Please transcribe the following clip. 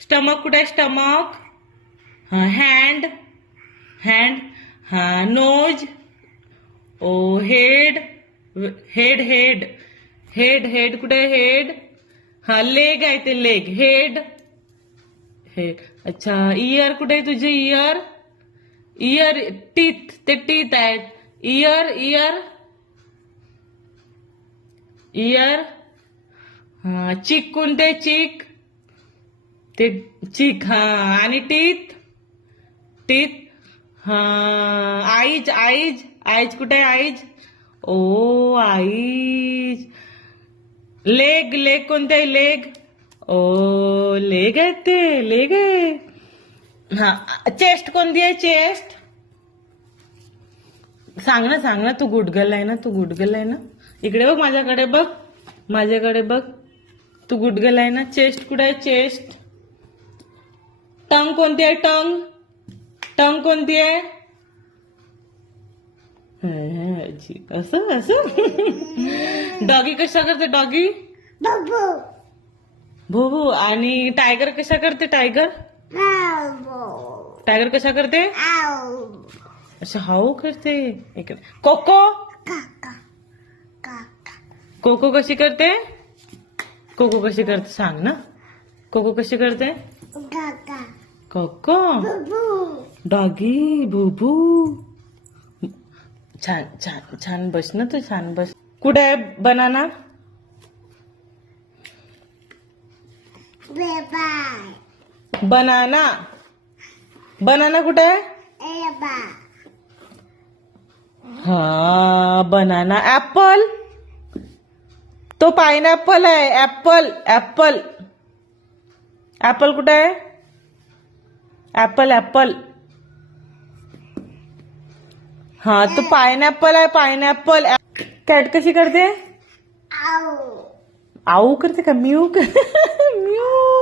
Stomach कुठे आहे stomach? हा हँड हँड. हा नोज. ओ head head head head head कुठे आहे हेड? हा लेग आहे ते लेग हेड हेड. अच्छा इयर कुठे आहे तुझे इयर? इयर टीथ ते टीथ आहेत. Ear ear ear. हा चिक कोणते चिक? ते चिक. हा आणि टीथ टीथ. हा आईज आईज आईज कुठे आहे आईज? ओ आईज. लेग लेग कोणते आहे लेग? ओ लेग आहे ते लेग आहे. हा चेस्ट कोणती आहे चेस्ट? सांग ना तू गुडगल आहे ना तू गुडगल आहे ना. इकडे बघ माझ्याकडे बघ माझ्याकडे बघ. तू गुडगल आहे ना. चेस्ट कुठे आहे चेस्ट? टंग कोणती आहे टंग? टंग कोणती आहे? असं असं. डॉगी कशा करते डॉगी? भू. आणि टायगर कशा करते टायगर? टायगर कशा करते? अच्छा हाऊ करते. इकडे कोको. कोको कशी करते? कोको कशी करते सांग ना. कोको कशी करते? कोको डॉगी बुबू. छान छान छान बस ना तू छान बस. कुठे आहे बनाना? बनाना बनाना कुठे आहे? हा बनाना. ऍपल तो पाइनएप्पल आहे. ऍपल ऍपल ऍपल कुठे आहे? Apple apple. हा तो पाइनएप्पल आहे पाइनएप्पल. कॅट कशी करते? आऊ करते का म्यू म्यू.